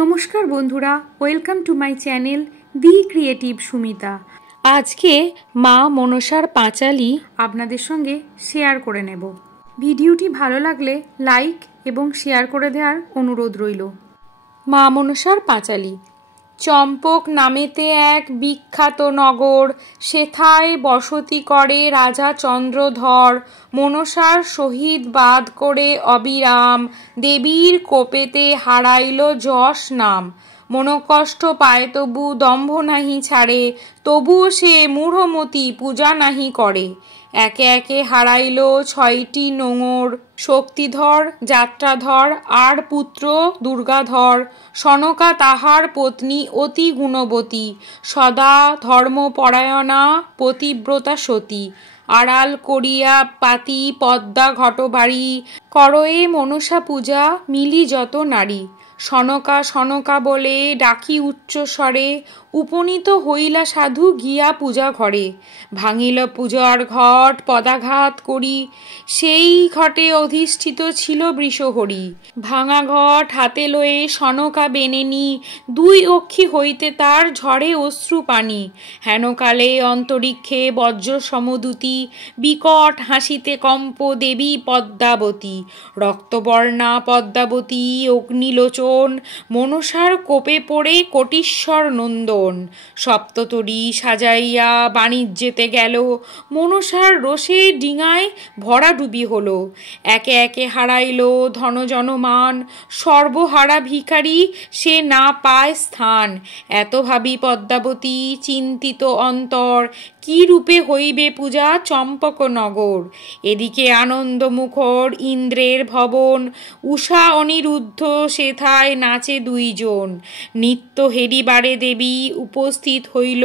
নমস্কার বন্ধুরা, welcome to my channel the creative Sumita. আজকে মা মনসার পাঁচালী আপনাদের সঙ্গে শেয়ার করে নেব। ভিডিওটি ভালো লাগলে লাইক এবং শেয়ার করে দেওয়ার অনুরোধ রইল। মা মনসার পাঁচালী। চম্পক নামেতে এক বিখ্যাত নগর, সেথায় বসতি করে রাজা চন্দ্রধর। মনসার সহিত বাদ করে অবিরাম, দেবীর কোপেতে হারাইল যশ নাম। মনোকষ্ট পায় তবু দম্ভ নাহি ছাড়ে, তবুও সে মূঢ়মতি পূজা নাহি করে। একে একে হারাইল 6টি নোঙর, শক্তিধর, যাত্রাধর আর পুত্র দুর্গাধর। সনকা তাহার পত্নী অতি গুণবতী, সদা ধর্মপরায়ণা পতিব্রতা সতী। আড়াল করিয়া পাতি পদ্মা ঘটবাড়ি, করয়ে মনসা পূজা মিলি যত নারী। সনকা সনকা বলে ডাকি উচ্চ স্বরে, উপনীত হইলা সাধু গিয়া পূজা ঘরে। ভাঙিল পূজার ঘট পদাঘাত করি, সেই ঘটে অধিষ্ঠিত ছিল বৃষহরি। ভাঙা ঘট হাতে লয়ে সনকা বেনেনি, 2 অক্ষি হইতে তার ঝরে অশ্রু পানি। হেনকালে অন্তরিক্ষে বজ্র সমদূতি, বিকট হাসিতে কম্প দেবী পদ্মাবতী। রক্তবর্ণা পদ্মাবতী অগ্নিলোচন, মনসার কোপে পড়ে কোটিশ্বর নন্দন। সপ্ততরী সাজাইয়া বাণিজ্যেতে গেল, মনসার রোষে ডিঙায় ভরাডুবি হলো। একে একে হারাইল ধনজনমান, সর্বহারা ভিখারি সে না পায় স্থান। এত ভাবি পদ্মাবতী চিন্তিত অন্তর, কি রূপে হইবে পূজা চম্পকনগর। এদিকে আনন্দ মুখর ইন্দ্রের ভবন, উষা অনিরুদ্ধ সেথায় নাচে 2 জন। নিত্য হেরিবারে দেবী উপস্থিত হইল,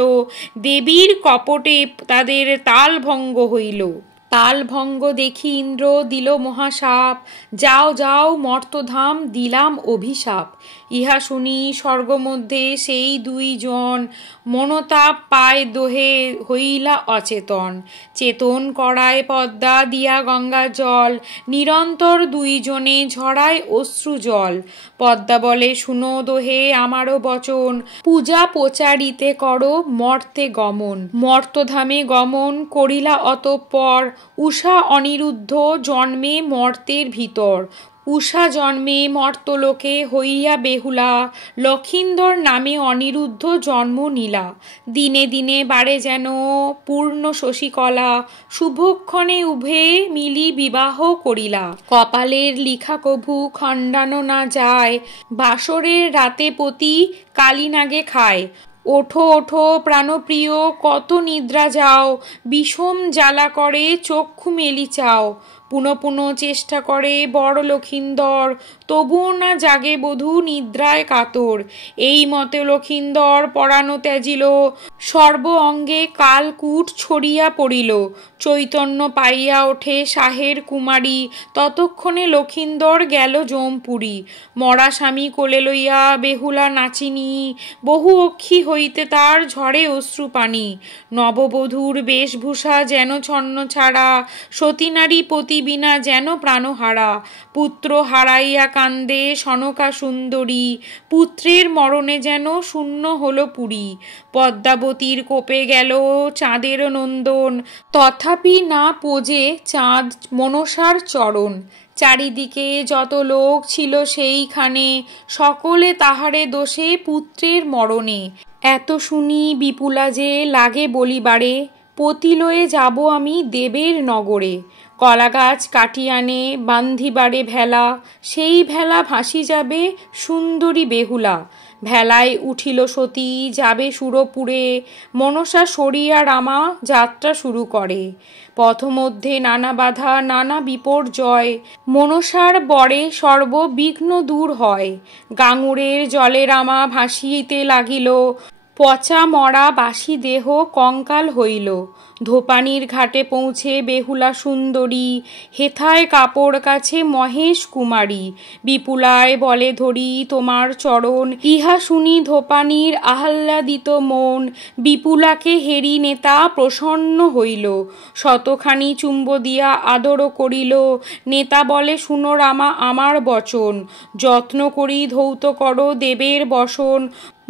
দেবীর কপটে তাদের তালভঙ্গ হইল। তালভঙ্গ দেখি ইন্দ্র দিল মহাশাপ, যাও যাও মর্তধাম দিলাম অভিশাপ। ইহা শুনি স্বর্গমধ্যে সেই 2 জন, মনোতাপ পায় দোহে হইলা অচেতন। চেতন করায় পদ্মা দিয়া গঙ্গা জল, নিরন্তর 2 জনে ঝরায় অশ্রু জল। পদ্মা বলে শুনো দোহে আমারও বচন, পূজা প্রচারিতে করো মর্তে গমন। মর্তধামে গমন করিলা অতঃপর, উষা অনিরুদ্ধ জন্মে মর্তের ভিতর। উষা জন্মে মর্তলোকে হইয়া বেহুলা, লক্ষিন্দর নামে অনিরুদ্ধ জন্ম নিলা। দিনে দিনে বাড়ে যেন পূর্ণ শশীকলা, শুভক্ষণে উভে মিলি বিবাহ করিলা। কপালের লিখা কভু খণ্ডানো না যায়, বাসরের রাতে পতি কালিনাগে খায়। ওঠো ওঠো প্রাণপ্রিয় কত নিদ্রা যাও, বিষম জ্বালা করে চক্ষু মেলি চাও। পুনঃ পুনঃ চেষ্টা করে বড় লক্ষিন্দর, তবুও না জাগে বধূ নিদ্রায় কাতর। এই মতে লক্ষিন্দর পরানো ত্যাজিল, সর্ব অঙ্গে কালকূট ছড়িয়া পড়িল। চৈতন্য পাইয়া ওঠে শাহের কুমারী, ততক্ষণে লক্ষিন্দর গেল যমপুরী। মরা স্বামী কোলে লইয়া বেহুলা নাচিনী, বহু অক্ষি হইতে তার ঝরে অশ্রু পানি। নববধূর বেশভূষা যেন ছন্ন ছাড়া, সতীনারী পতি বিনা যেন প্রাণহারা। পুত্র হারাইয়া কান্দে সনকা সুন্দরী, পুত্রের মরণে যেন শূন্য হলো পুরী। পদ্মাবতীর কোপে গেল চাঁদের নন্দন, তথাপি না পোজে চাঁদ মনসার চরণ। চারিদিকে যত লোক ছিল সেইখানে, সকলে তাহারে দোষে পুত্রের মরণে। এত শুনি বিপুলা যে লাগে বলিবারে, পতি লয়ে যাব আমি দেবের নগরে। কলাগাছ কাটি আনে বান্ধিবারে ভেলা, সেই ভেলা ভাসি যাবে সুন্দরী বেহুলা। ভেলায় উঠিল সতী যাবে সুরপুরে, মনসা সরিয়া রামা যাত্রা শুরু করে। পথমধ্যে নানা বাধা নানা বিপর্যয়, মনসার বরে সর্ববিঘ্ন দূর হয়। গাঙুরের জলে রামা ভাসিতে লাগিল, পচা মরা বাসি দেহ কঙ্কাল হইল। ধোপানির ঘাটে পৌঁছে বেহুলা সুন্দরী, হেথায় কাপড় কাছে মহেশ কুমারী, বিপুলায় বলে ধরি তোমার চরণ। ইহা শুনি ধোপানির আহ্লাদিত মন, বিপুলাকে হেরি নেতা প্রসন্ন হইল। শতখানি চুম্ব দিয়া আদর করিল। নেতা বলে শুনো রামা আমার বচন, যত্ন করি ধৌত কর দেবের বসন।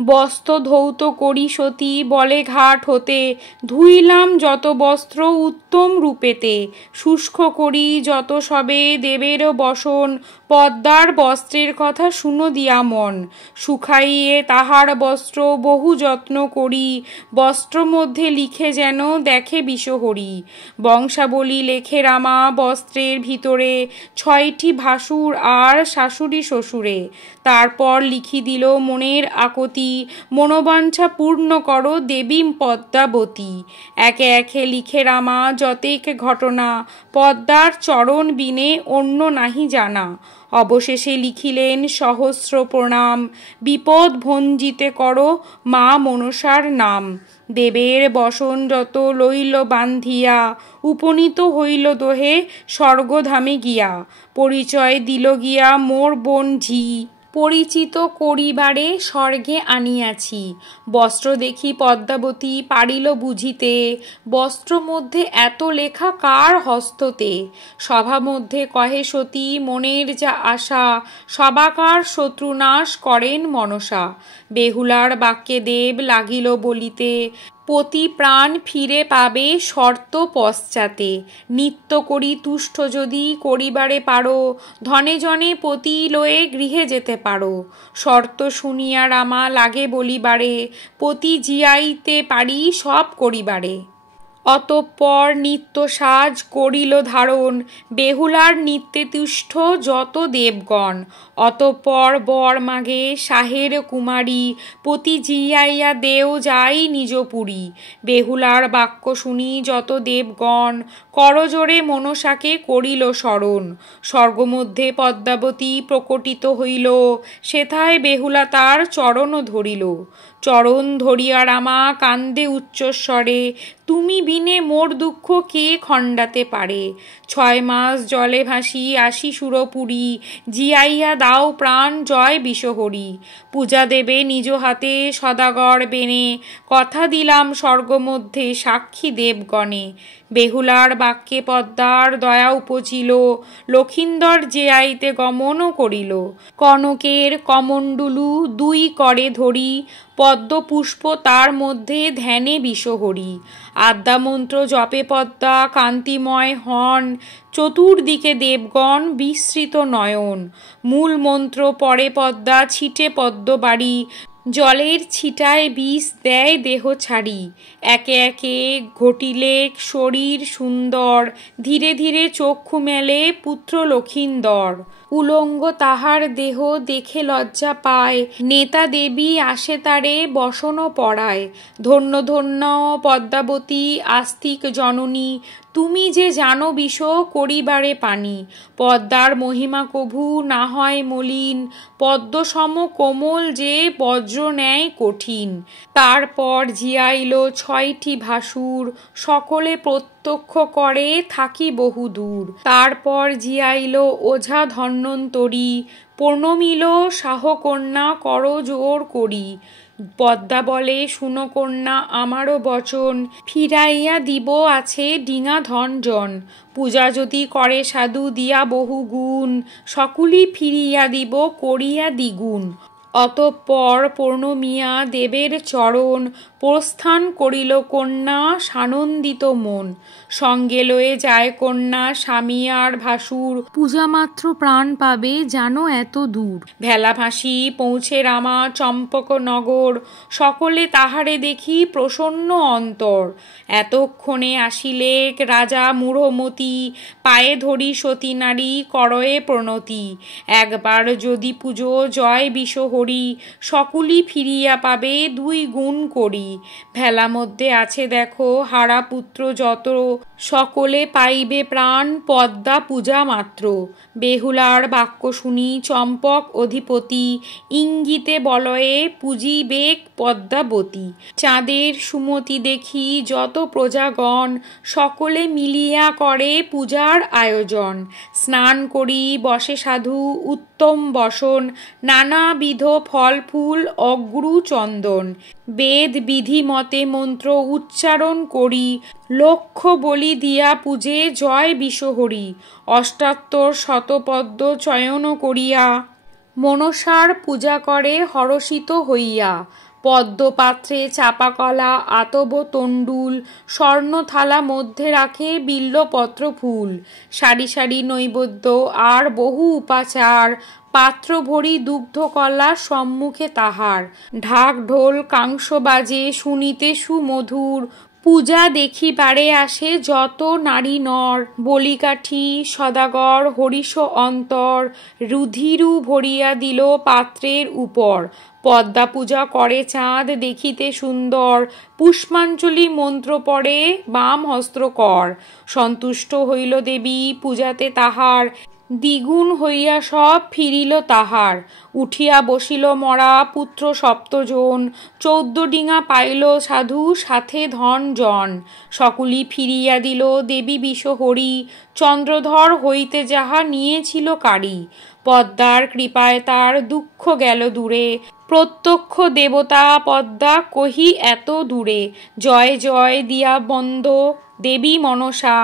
বস্ত্র ধৌত করি সতী বলে ঘাট হতে, ধুইলাম যত বস্ত্র উত্তম রূপেতে। শুষ্ক করি যত সবে দেবের বসন, পদ্মার বস্ত্রের কথা শুনো দিয়া মন। শুকাইয়ে তাহার বস্ত্র বহু যত্ন করি, বস্ত্র মধ্যে লিখে যেন দেখে বিষহরি। বংশাবলী লেখে রামা বস্ত্রের ভিতরে, 6টি ভাসুর আর শাশুড়ি শ্বশুরে। তারপর লিখি দিল মনের আকতি, মনোবাঞ্ছা পূর্ণ করো দেবী পদ্মাবতী। একে একে লিখে রামা যতেক ঘটনা, পদ্মার চরণ বিনে অন্য নাহি জানা। অবশেষে লিখিলেন সহস্র প্রণাম, বিপদ ভঞ্জিতে করো মা মনসার নাম। দেবের বসন যত লইল বান্ধিয়া, উপনীত হইল দোহে স্বর্গধামে গিয়া। পরিচয় দিল গিয়া মোর বোন ঝি, পরিচিত করিবারে স্বর্গে আনিয়াছি। বস্ত্র দেখি পদ্মাবতী পারিল বুঝিতে, বস্ত্র মধ্যে এত লেখা কার হস্ততে। সভা মধ্যে কহে সতী মনের যা আশা, সবাকার শত্রুনাশ করেন মনসা। বেহুলার বাক্যে দেব লাগিল বলিতে, পতি প্রাণ ফিরে পাবে শর্ত পশ্চাতে। নিত্য করি তুষ্ট যদি করিবারে পারো, ধনে জনে পতি লয়ে গৃহে যেতে পারো। শর্ত শুনিয়া রামা লাগে বলিবারে, পতি জিয়াইতে পারি সব করিবারে। অতঃপর নিত্য সাজ করিল ধারণ, বেহুলার নিত্যে তুষ্ট যত দেবগণ। অতঃপর বর মাগে শাহের কুমারী, পতি জিয়াইয়া দেও যাই নিজপুরী। বেহুলার বাক্য শুনি যত দেবগণ, করজোড়ে মনসাকে করিল স্মরণ। স্বর্গমধ্যে পদ্মাবতী প্রকটিত হইল, সেথায় বেহুলা তার চরণ ধরিল। চরণ ধরিয়া রামা কান্দে উচ্চস্বরে, তুমি বিনে মোর দুঃখ কে খণ্ডাতে পারে। 6 মাস জলে ভাসি আসি সুরপুরী, জিয়াইয়া দাও প্রাণ জয় বিষহরি। পূজা দেবে নিজ হাতে সদাগর বেনে, কথা দিলাম স্বর্গমধ্যে সাক্ষী দেবগণে। বেহুলার বাক্যে পদ্মার দয়া উপজিল, লক্ষিন্দর জিয়াইতে গমনও করিল। কনকের কমণ্ডলু 2 করে ধরি, পদ্মপুষ্প তার মধ্যে ধ্যানে বিষহরি। আদ্যামন্ত্র জপে পদ্মা কান্তিময় হন, চতুর্দিকে দেবগণ বিস্মৃত নয়ন। মূল মন্ত্র পড়ে পদ্মা ছিটে পদ্মবাড়ি, জলের ছিটায় বিষ দেয় দেহ ছাড়ি। একে একে ঘটিলে শরীর সুন্দর, ধীরে ধীরে চক্ষু মেলে পুত্র লক্ষিন্দর। উলঙ্গ তাহার দেহ দেখে লজ্জা পায়, নেতা দেবী আসে তারে বসন পড়ায়। ধন্য ধন্য পদ্মাবতী আস্তিক জননী, তুমি যে জানো বিষ করিবারে পানি। পদ্মার মহিমা কভু না হয় মলিন, পদ্ম সম কোমল যে বজ্র ন্যায় কঠিন। তারপর জিয়াইল 6টি ভাসুর, সকলে প্রত্যক্ষ করে থাকি বহু দূর। তারপর জিয়াইল ওঝা ধন্বন্তরী, প্রণমিল শাহকন্যা কর জোর করি। পদ্মা বলে শুনো কন্যা আমারও বচন, ফিরাইয়া দিব আছে ডিঙা ধনজন। পূজা যদি করে সাধু দিয়া বহু গুণ, সকলই ফিরিয়া দিব করিয়া দ্বিগুণ। অতঃপর প্রণমিয়া দেবের চরণ, প্রস্থান করিল কন্যা সানন্দিত মন। সঙ্গে লয়ে যায় কন্যা স্বামী আর ভাসুর, পূজা মাত্র প্রাণ পাবে জানো এত দূর। ভেলা ভাসি পৌঁছে রামা চম্পকনগর, সকলে তাহারে দেখি প্রসন্ন অন্তর। এতক্ষণে আসিলেক রাজা মূঢ়মতি, পায়ে ধরি সতী নারী করয়ে প্রণতি। একবার যদি পুজো জয় বিষহরি, সকলই ফিরিয়া পাবে 2 গুণ করি। ভেলা মধ্যে আছে দেখো হারা পুত্র যত, সকলে পাইবে প্রাণ পদ্মা পূজা মাত্র। বেহুলার বাক্য শুনি চম্পক অধিপতি, ইঙ্গিতে বলয়ে পূজিবেক পদ্মাবতী। চাঁদের সুমতি দেখি যত প্রজাগণ, সকলে মিলিয়া করে পূজার আয়োজন। স্নান করি বসে সাধু উত্তম বসন, নানাবিধ ফল ফুল অগ্রু চন্দন। বেদ বিধি মতে মন্ত্র উচ্চারণ করি, লক্ষ্য বলি দিয়া পূজে জয় বিশ্বহরি। অষ্টাত্তর শতপদ্ম চয়ন করিয়া, মনসার পূজা করে হরষিত হইয়া। পদ্মপাত্রে চাপাকলা আতব তণ্ডুল, স্বর্ণথালা মধ্যে রাখে বিল্বপত্র ফুল। সারি সারি নৈবেদ্য আর বহু উপাচার, পাত্র ভরি দুগ্ধকলা সম্মুখে তাহার। ঢাক ঢোল কাংস বাজে শুনিতে সুমধুর, পূজা দেখিবারে আসে যত নারী নর। বলিকাঠি সদাগর হরিষ অন্তর, রুধিরু ভরিয়া দিল পাত্রের উপর। পদ্মা পূজা করে চাঁদ দেখিতে সুন্দর, পুষ্পাঞ্জলি মন্ত্র পড়ে বাম হস্ত কর। সন্তুষ্ট হইল দেবী পূজাতে তাহার, দ্বিগুণ হইয়া সব ফিরিল তাহার। উঠিয়া বসিল মরা পুত্র সপ্তজন, 14 ডিঙা পাইল সাধু সাথে ধন জন। সকলি ফিরিয়া দিল দেবী বিশ্বহরি, চন্দ্রধর হইতে যাহা নিয়েছিল কারি। পদ্মার কৃপায় তার দুঃখ গেল দূরে, প্রত্যক্ষ দেবতা পদ্মা কহি এত দূরে। জয় জয় দিয়া বন্দ দেবী মনসা,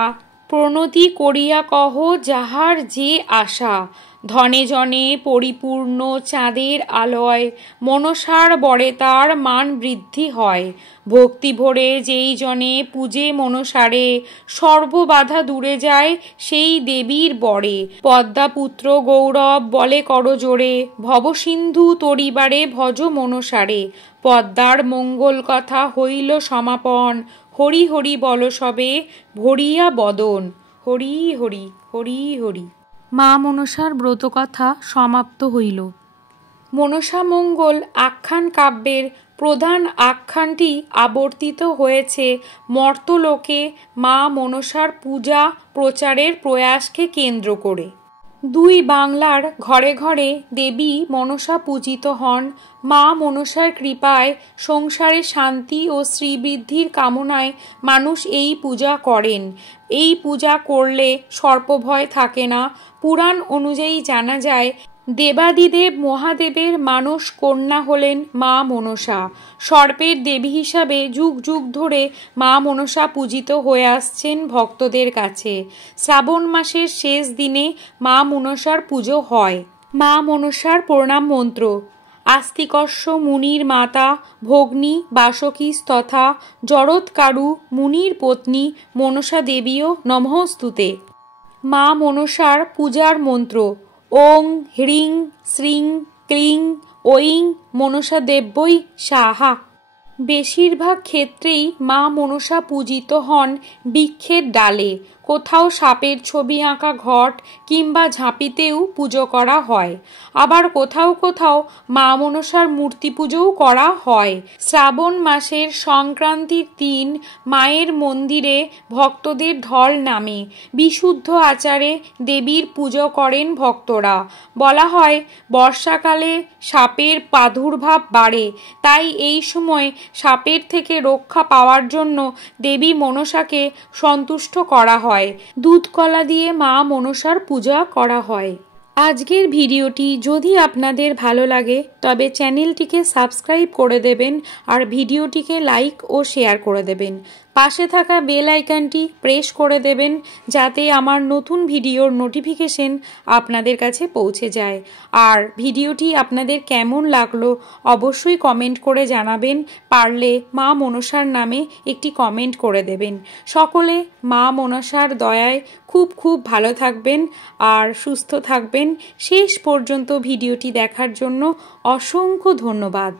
প্রণতি করিয়া কহ যাহার যে আশা। ধনে জনে পরিপূর্ণ চাঁদের আলয়, মনসার বরে তার মান বৃদ্ধি হয়। ভক্তি ভরে যেই জনে পূজে মনসারে, সর্ববাধা দূরে যায় সেই দেবীর বরে। পদ্মাপুত্র গৌরব বলে করজোড়ে, ভবসিন্ধু তরিবারে ভজ মনসারে। পদ্মার মঙ্গল কথা হইল সমাপন, হরি হরি বল সবে ভরিয়া বদন। হরি হরি হরি হরি। মা মনসার ব্রতকথা সমাপ্ত হইল। মনসা মঙ্গল আখ্যান কাব্যের প্রধান আখ্যানটি আবর্তিত হয়েছে মর্তলোকে মা মনসার পূজা প্রচারের প্রয়াসকে কেন্দ্র করে। 2 বাংলার ঘরে ঘরে দেবী মনসা পূজিত হন। মা মনসার কৃপায় সংসারে শান্তি ও শ্রীবৃদ্ধির কামনায় মানুষ এই পূজা করেন। এই পূজা করলে সর্পভয় থাকে না। পুরাণ অনুযায়ী জানা যায় দেবাদিদেব মহাদেবের মানস কন্যা হলেন মা মনসা। সর্পের দেবী হিসাবে যুগ যুগ ধরে মা মনসা পূজিত হয়ে আসছেন ভক্তদের কাছে। শ্রাবণ মাসের শেষ দিনে মা মনসার পুজো হয়। মা মনসার প্রণাম মন্ত্র: আস্তিকস্য মুনির মাতা ভগ্নী বাসকী তথা জরৎকারু মুনির পত্নী মনসা দেবীও নমঃস্তুতে। মা মনসার পূজার মন্ত্র: ওং হ্রিং শ্রীং ক্লিং ঐং মনসা দেব্যই স্বাহা। বেশিরভাগ ক্ষেত্রেই মা মনসা পূজিত হন বৃক্ষের ডালে। কোথাও সাপের ছবি আঁকা ঘট কিংবা ঝাঁপিতেও পুজো করা হয়। আবার কোথাও কোথাও মা মনসার মূর্তি পুজোও করা হয়। শ্রাবণ মাসের সংক্রান্তির দিন মায়ের মন্দিরে ভক্তদের ঢল নামে। বিশুদ্ধ আচারে দেবীর পুজো করেন ভক্তরা। বলা হয় বর্ষাকালে সাপের প্রাদুর্ভাব বাড়ে, তাই এই সময় সাপের থেকে রক্ষা পাওয়ার জন্য দেবী মনসাকে সন্তুষ্ট করা হয়। দুধ কলা দিয়ে মা মনসার পূজা করা হয়। আজকের ভিডিওটি যদি আপনাদের ভালো লাগে তবে চ্যানেলটিকে সাবস্ক্রাইব করে দেবেন আর ভিডিওটিকে লাইক ও শেয়ার করে দেবেন। পাশে থাকা বেল আইকনটি প্রেস করে দেবেন যাতে আমার নতুন ভিডিওর নোটিফিকেশন আপনাদের কাছে পৌঁছে যায়। আর ভিডিওটি আপনাদের কেমন লাগলো অবশ্যই কমেন্ট করে জানাবেন। পারলে মা মনসার নামে একটি কমেন্ট করে দেবেন। সকলে মা মনসার দয়ায় খুব খুব ভালো থাকবেন আর সুস্থ থাকবেন। শেষ পর্যন্ত ভিডিওটি দেখার জন্য অসংখ্য ধন্যবাদ।